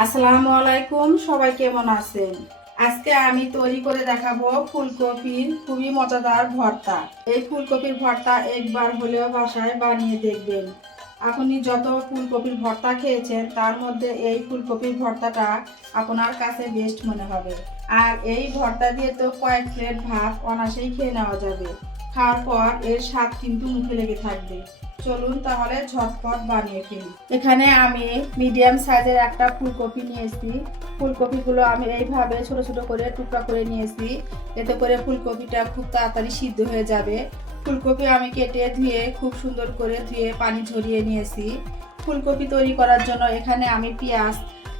আসসালামু আলাইকুম, সবাই কেমন আছেন? আজকে আমি তৈরি করে দেখাবো ফুলকপির খুবই মজাদার ভর্তা। এই ফুলকপির ভর্তা একবার হলেও বাসায় বানিয়ে দেখবেন। আপনি যত ফুলকপির ভর্তা খেয়েছেন, তার মধ্যে এই ফুলকপির ভর্তাটা আপনার কাছে বেস্ট মনে হবে। আর এই ভর্তা দিয়ে তো কয়েক প্লেট ভাত অনাসেই খেয়ে নেওয়া যাবে। খাওয়ার পর এর স্বাদ কিন্তু মুখে লেগে থাকবে। চলুন তাহলে ঝটপট বানিয়ে ফেলি। এখানে আমি মিডিয়াম সাইজের একটা ফুলকপি নিয়েছি। ফুলকপিগুলো আমি এইভাবে ছোট ছোট করে টুকরা করে নিয়েছি। এতে করে ফুলকপিটা খুব তাড়াতাড়ি সিদ্ধ হয়ে যাবে। ফুলকপি আমি কেটে ধুয়ে খুব সুন্দর করে ধুয়ে পানি ঝরিয়ে নিয়েছি। ফুলকপি তৈরি করার জন্য এখানে আমি পেঁয়াজ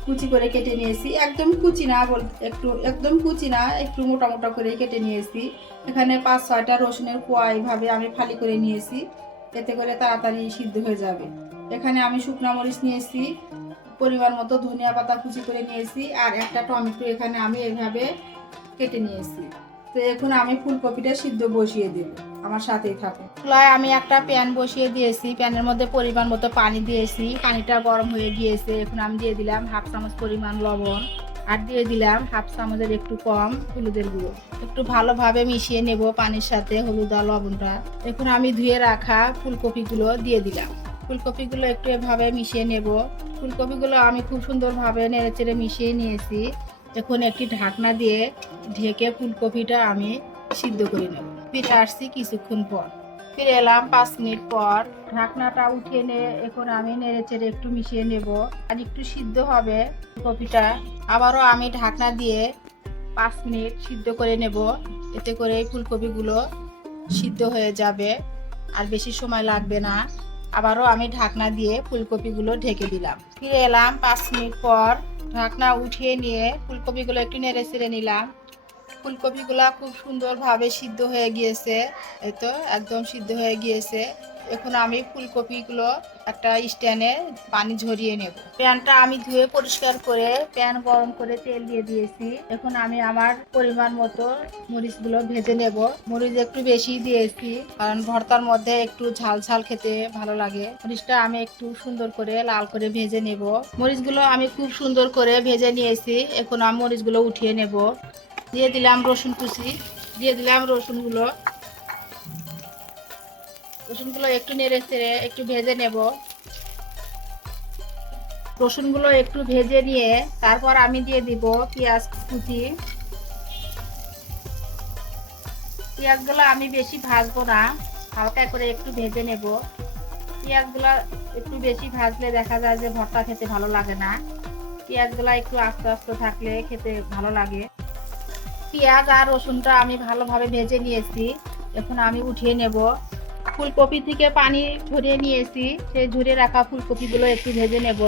কুচি করে কেটে নিয়েছি। একদম কুচি না বল একটু একদম কুচি না, একটু মোটা মোটা করে কেটে নিয়েছি। এখানে পাঁচ ছয়টা রসুনের কোয়া এইভাবে আমি ফালি করে নিয়েছি। এতে করে তাড়াতাড়ি সিদ্ধ হয়ে যাবে। এখানে আমি শুকনো মরিচ নিয়েছি, পরিমাণ মতো ধনিয়া পাতা কুচি করে নিয়েছি, আর একটা টমেটো এখানে আমি এভাবে কেটে নিয়েছি। তো এখন আমি ফুলকপিটা সিদ্ধ বসিয়ে দেব, আমার সাথেই থাকুন। চুলায় আমি একটা প্যান বসিয়ে দিয়েছি, প্যানের মধ্যে পরিমাণ মতো পানি দিয়েছি, পানিটা গরম হয়ে গিয়েছে। এখন আমি দিয়ে দিলাম হাফ চামচ পরিমাণ লবণ। আর দিয়ে দিলাম হাফ চামচের একটু কম হলুদের গুঁড়ো। একটু ভালোভাবে মিশিয়ে নেব পানির সাথে হলুদ আর লবণটা। এখন আমি ধুয়ে রাখা ফুলকপিগুলো দিয়ে দিলাম। ফুলকপিগুলো একটু এভাবে মিশিয়ে নেব। ফুলকপিগুলো আমি খুব সুন্দরভাবে নেড়েচেড়ে মিশিয়ে নিয়েছি। এখন একটি ঢাকনা দিয়ে ঢেকে ফুলকপিটা আমি সিদ্ধ করে নেব। ফিরে আসছি কিছুক্ষণ পর। ফিরে এলাম পাঁচ মিনিট পর। ঢাকনাটা উঠিয়ে নিয়ে এখন আমি নেড়েচেড়ে একটু মিশিয়ে নেব। আর একটু সিদ্ধ হবে কপিটা আবারও আমি ঢাকনা দিয়ে পাঁচ মিনিট সিদ্ধ করে নেব। এতে করে এই ফুলকপিগুলো সিদ্ধ হয়ে যাবে। আর বেশি সময় লাগবে না। আবারও আমি ঢাকনা দিয়ে ফুলকপিগুলো ঢেকে দিলাম। ফিরে এলাম পাঁচ মিনিট পর। ঢাকনা উঠিয়ে নিয়ে ফুলকপিগুলো একটু নেড়ে চেড়ে নিলাম। ফুলকপিগুলো খুব সুন্দরভাবে সিদ্ধ হয়ে গিয়েছে। তো, একদম সিদ্ধ হয়ে গিয়েছে। এখন আমি ফুলকপিগুলো একটা স্ট্যান্ডে পানি ঝরিয়ে নেব। প্যানটা আমি ধুয়ে পরিষ্কার করে প্যান গরম করে তেল দিয়ে দিয়েছি। এখন আমি আমার পরিমাণ মতো মরিচগুলো ভেজে নেব। মরিচ একটু বেশি দিয়েছি, কারণ ভর্তার মধ্যে একটু ঝাল ঝাল খেতে ভালো লাগে। মরিচটা আমি একটু সুন্দর করে লাল করে ভেজে নেব। মরিচগুলো আমি খুব সুন্দর করে ভেজে নিয়েছি। এখন আমি মরিচগুলো উঠিয়ে নেব। দিয়ে দিলাম রসুন কুচি, দিয়ে দিলাম রসুনগুলো। রসুনগুলো একটু নেড়ে চেড়ে একটু ভেজে নেব। রসুনগুলো একটু ভেজে নিয়ে তারপর আমি দিয়ে দিব পেঁয়াজ কুচি। পেঁয়াজগুলো আমি বেশি ভাজবো না, হালকা করে একটু ভেজে নেব। পেঁয়াজগুলো একটু বেশি ভাজলে দেখা যায় যে ভর্তা খেতে ভালো লাগে না। পেঁয়াজগুলো একটু আস্তে আস্তে থাকলে খেতে ভালো লাগে। পেঁয়াজ আর রসুনটা আমি ভালোভাবে ভেজে নিয়েছি। এখন আমি উঠিয়ে নেব। ফুলকপি থেকে পানি ঝরিয়ে নিয়েছি। সেই ঝরিয়ে রাখা ফুলকপিগুলো একটু ভেজে নেব।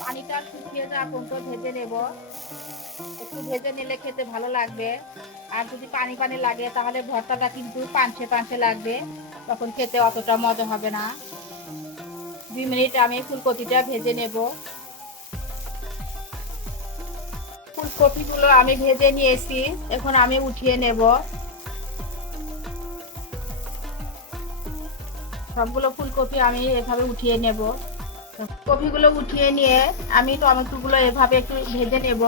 পানিটা শুকিয়ে যাওয়া পর্যন্ত ভেজে নেব। একটু ভেজে নিলে খেতে ভালো লাগবে। আর যদি পানি পানি লাগে, তাহলে ভর্তাটা কিন্তু পাঞ্চে পাঞ্চে লাগবে। তখন খেতে অতটা মজা হবে না। দুই মিনিট আমি ফুলকপিটা ভেজে নেব। ফুলকপিগুলো আমি ভেজে নিয়েছি, এখন আমি উঠিয়ে নেব। সবগুলো ফুলকপি আমি এভাবে উঠিয়ে নেব। কপিগুলো উঠিয়ে নিয়ে আমি টমেটোগুলো এভাবে একটু ভেজে নেব।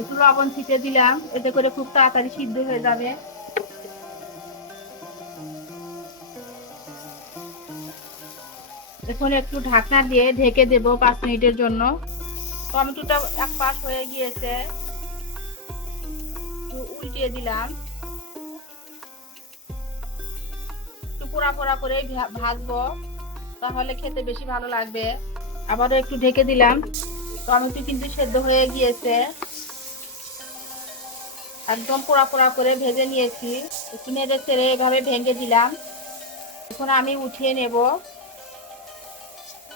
একটু লবণ ছিটে দিলাম, এতে করে খুব তাড়াতাড়ি সিদ্ধ হয়ে যাবে। এখন একটু ঢাকনা দিয়ে ঢেকে দেব পাঁচ মিনিটের জন্য। টমেটোটা এক পাশ হয়ে গিয়েছে। উল্টিয়ে দিলাম। একটু পোড়া পোড়া করে ভাজবো। তাহলে খেতে বেশি ভালো লাগবে। আবারও একটু ঢেকে দিলাম। টমেটো কিন্তু সেদ্ধ হয়ে গিয়েছে। একদম পোড়া পোড়া করে ভেজে নিয়েছি। একটু নেড়ে ছেড়ে এভাবে ভেঙে দিলাম। এখন আমি উঠিয়ে নেব।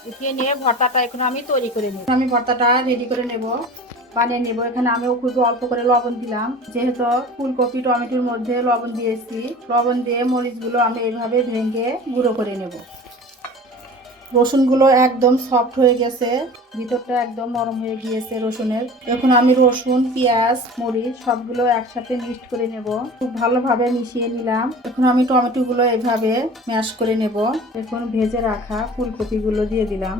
উঠিয়ে নিয়ে ভর্তাটা এখন আমি তৈরি করে নেব। আমি ভর্তাটা রেডি করে নেব, বানিয়ে নেব। এখানে আমি খুব অল্প করে লবণ দিলাম। যেহেতু ফুলকপি, টমেটোর মধ্যে লবণ দিয়েছি, লবণ দিয়ে মরিচগুলো আমি এইভাবে ভেঙে গুঁড়ো করে নেব। রসুনগুলো একদম সফট হয়ে গেছে, ভিতরটা একদম নরম হয়ে গিয়েছে রসুনের। এখন আমি রসুন, পেঁয়াজ, মরিচ সবগুলো একসাথে মিক্সড করে নেব। খুব ভালোভাবে মিশিয়ে নিলাম। এখন আমি টমেটোগুলো এভাবে ম্যাশ করে নেব। এখন ভেজে রাখা ফুলকপিগুলো দিয়ে দিলাম।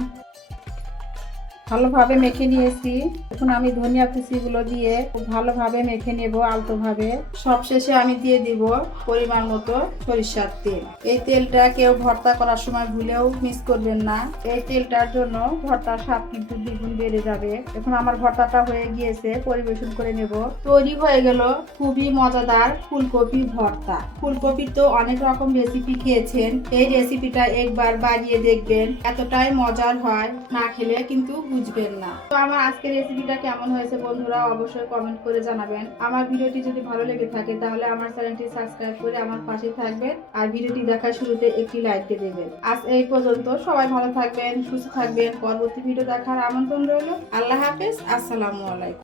ভালোভাবে মেখে নিয়েছি। এখন আমি ধনিয়া কুচিগুলো দিয়ে খুব ভালোভাবে মেখে নেব আলতোভাবে। সবশেষে আমি দিয়ে দিব পরিমাণ মতো সরিষার তেল। এই তেলটা কেউ ভর্তা করার সময় ভুলেও মিস করবেন না। এই তেলটার জন্য ভর্তার স্বাদ কিন্তু দ্বিগুণ বেড়ে যাবে। এখন আমার ভর্তাটা হয়ে গিয়েছে, পরিবেশন করে নেব। তৈরি হয়ে গেল খুবই মজাদার ফুলকপি ভর্তা। ফুলকপি তো অনেক রকম রেসিপি খেয়েছেন। এই রেসিপিটা একবার বানিয়ে দেখবেন, এতটাই মজার হয়। না খেলে কিন্তু বুঝবেন না। তো আমার আজকের রেসিপিটা কেমন হয়েছে বন্ধুরা অবশ্যই কমেন্ট করে জানাবেন। আমার ভিডিওটি যদি ভালো লেগে থাকে তাহলে আমার চ্যানেলটি সাবস্ক্রাইব করে আমার পাশে থাকবেন আর ভিডিওটি দেখার শুরুতে একটি লাইক দিয়ে দেবেন। আজ এই পর্যন্ত সবাই ভালো থাকবেন, সুস্থ থাকবেন। পরবর্তী ভিডিও দেখার আমন্ত্রণ রইল। আল্লাহ হাফেজ, আসসালামু আলাইকুম।